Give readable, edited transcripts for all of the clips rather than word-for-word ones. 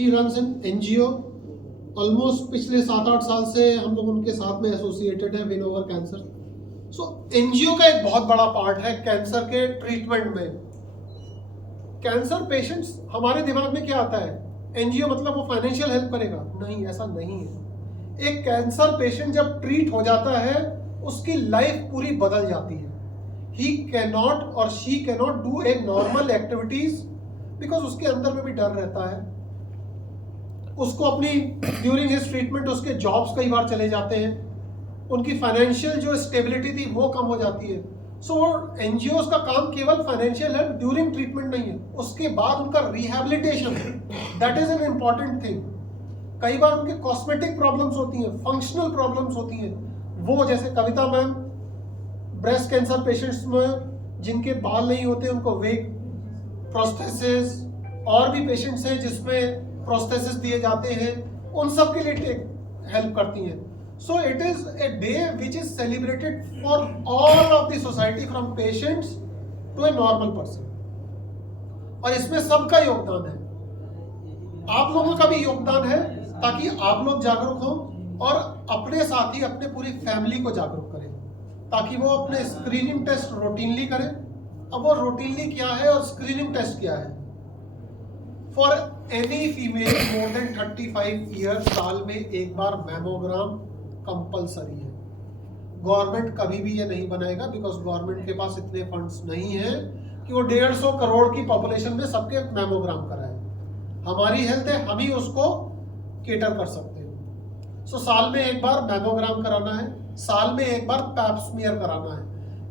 She runs an NGO. Almost पिछले 7-8 साल से हम लोग उनके साथ में एसोसिएटेड है, विन ओवर कैंसर। सो एनजीओ का एक बहुत बड़ा पार्ट है कैंसर के ट्रीटमेंट में। कैंसर पेशेंट्स, हमारे दिमाग में क्या आता है, एनजीओ मतलब वो फाइनेंशियल हेल्प करेगा? नहीं, ऐसा नहीं है। एक कैंसर पेशेंट जब ट्रीट हो जाता है उसकी लाइफ पूरी बदल जाती है। ही कैन नॉट और she can not do a normal activities because उसके अंदर में भी डर रहता है। उसको अपनी ड्यूरिंग हिज ट्रीटमेंट उसके जॉब्स कई बार चले जाते हैं, उनकी फाइनेंशियल जो स्टेबिलिटी थी वो कम हो जाती है। सो एनजीओ का काम केवल फाइनेंशियल हेल्प ड्यूरिंग ट्रीटमेंट नहीं है, उसके बाद उनका rehabilitation, that is an important thing. कई बार उनके कॉस्मेटिक प्रॉब्लम्स होती हैं, फंक्शनल प्रॉब्लम्स होती हैं, वो जैसे कविता मैम, ब्रेस्ट कैंसर पेशेंट्स में जिनके बाल नहीं होते उनको वेग प्रोस्थेसिस, और भी पेशेंट्स हैं जिसमें प्रोस्थेसिस दिए जाते हैं, उन सब के लिए हेल्प करती हैं। So it is a day which is celebrated for all of the society from patients to a normal person, और इसमें सबका योगदान है। आप लोगों का भी योगदान है ताकि आप लोग जागरूक हों और अपने साथ ही अपने पूरी फैमिली को जागरूक करें, ताकि वो अपने स्क्रीनिंग टेस्ट रूटीनली करें। अब वो रूटीनली क्या है और स्क्रीनिंग टेस्ट क्या है? For any female more than 35 years साल में एक बार मैमोग्राम कंपलसरी है। गवर्नमेंट कभी भी ये नहीं बनाएगा बिकॉज गवर्नमेंट के पास इतने फंड्स नहीं है कि वो 150 करोड़ की पॉपुलेशन में सबके मैमोग्राम कराए। हमारी हेल्थ है, हम ही उसको केटर कर सकते हैं। सो साल में एक बार मैमोग्राम कराना है, साल में एक बार पैप स्मीयर कराना है।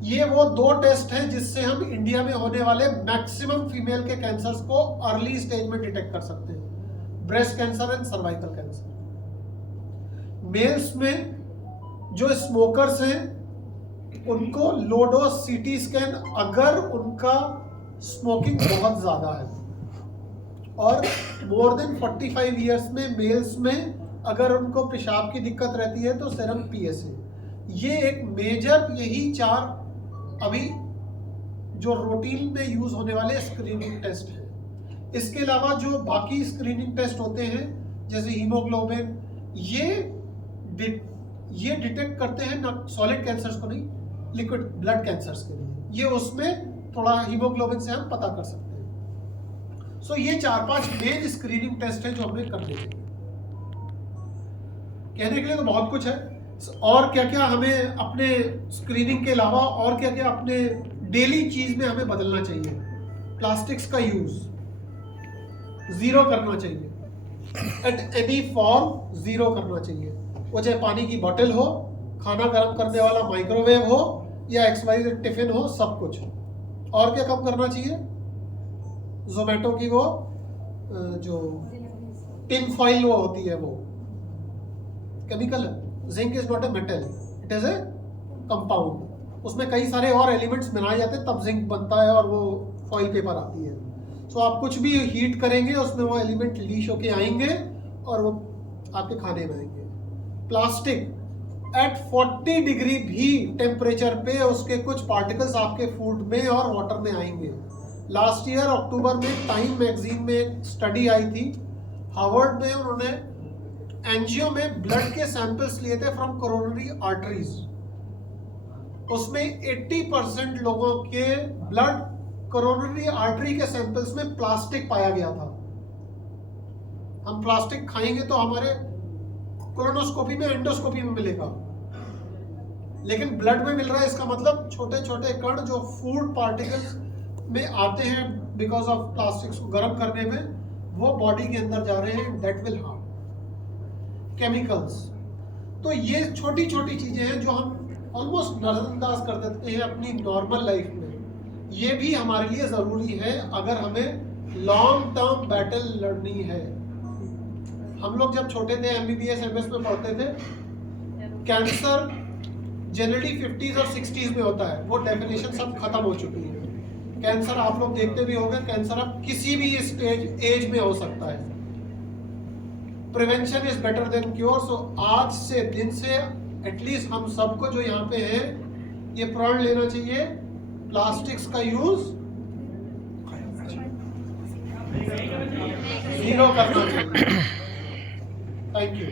ये वो 2 टेस्ट हैं जिससे हम इंडिया में होने वाले मैक्सिमम फीमेल के कैंसर्स को अर्ली स्टेज में डिटेक्ट कर सकते हैं, breast cancer and cervical cancer. Males में जो स्मोकर्स हैं उनको लो डोज सीटी स्कैन, अगर उनका स्मोकिंग बहुत ज्यादा है, और मोर देन 45 इयर्स में मेल्स में अगर उनको पेशाब की दिक्कत रहती है तो सेरम पीएसए। ये एक मेजर, यही 4 अभी जो रूटीन में यूज होने वाले स्क्रीनिंग टेस्ट हैं। इसके अलावा जो बाकी स्क्रीनिंग टेस्ट होते हैं जैसे हीमोग्लोबिन, ये डिटेक्ट करते हैं ना सॉलिड कैंसर्स को नहीं, लिक्विड ब्लड कैंसर्स के लिए। ये उसमें थोड़ा हीमोग्लोबिन से हम पता कर सकते हैं। सो ये 4-5 मेन स्क्रीनिंग टेस्ट है जो हमें करने चाहिए। कहने के लिए तो बहुत कुछ है, और क्या क्या हमें अपने स्क्रीनिंग के अलावा और क्या क्या अपने डेली चीज में हमें बदलना चाहिए। प्लास्टिक्स का यूज जीरो करना चाहिए, एट एनी फॉर्म जीरो करना चाहिए। वो चाहे पानी की बोतल हो, खाना गर्म करने वाला माइक्रोवेव हो, या XYZ टिफिन हो, सब कुछ। और क्या कम करना चाहिए? जोमेटो की वो जो टिन फॉइल वो होती है, वो केमिकल है। Zinc is not a metal, it is a compound. उसमें कई सारे और एलिमेंट्स बनाए जाते हैं तब जिंक बनता है और वो फॉइल पेपर आती है। सो आप कुछ भी हीट करेंगे उसमें वो एलिमेंट लीश होके आएंगे और वो आपके खाने में आएंगे। प्लास्टिक एट 40 डिग्री भी टेम्परेचर पे उसके कुछ पार्टिकल्स आपके फूड में और वाटर में आएंगे। लास्ट ईयर अक्टूबर में टाइम मैगजीन में एक स्टडी आई थी, हार्वर्ड में। उन्होंने एनजीओ में ब्लड के सैंपल्स लिए थे फ्रॉम कोरोनरी आर्टरीज। उसमें 80% लोगों के ब्लड कोरोनरी आर्टरी के सैंपल्स में प्लास्टिक पाया गया था। हम प्लास्टिक खाएंगे तो हमारे कोलोनोस्कोपी में, एंडोस्कोपी में मिलेगा, लेकिन ब्लड में मिल रहा है। इसका मतलब छोटे छोटे कण जो फूड पार्टिकल्स में आते हैं बिकॉज ऑफ प्लास्टिक्स को गर्म करने में, वो बॉडी के अंदर जा रहे हैं, दैट विल हार्म। केमिकल्स, तो ये छोटी छोटी चीजें हैं जो हम ऑलमोस्ट नजरअंदाज कर देते हैं अपनी नॉर्मल लाइफ में। ये भी हमारे लिए जरूरी है अगर हमें लॉन्ग टर्म बैटल लड़नी है। हम लोग जब छोटे थे, MBBS MS में पढ़ते थे, कैंसर जनरली 50s और 60s में होता है। वो डेफिनेशन सब खत्म हो चुकी है। कैंसर आप लोग देखते भी होंगे, कैंसर अब किसी भी स्टेज एज में हो सकता है। Prevention is better than cure. So आज से दिन से एटलीस्ट हम सबको जो यहाँ पे है ये प्रण लेना चाहिए, प्लास्टिक्स का यूज 0 करना चाहिए। Thank you.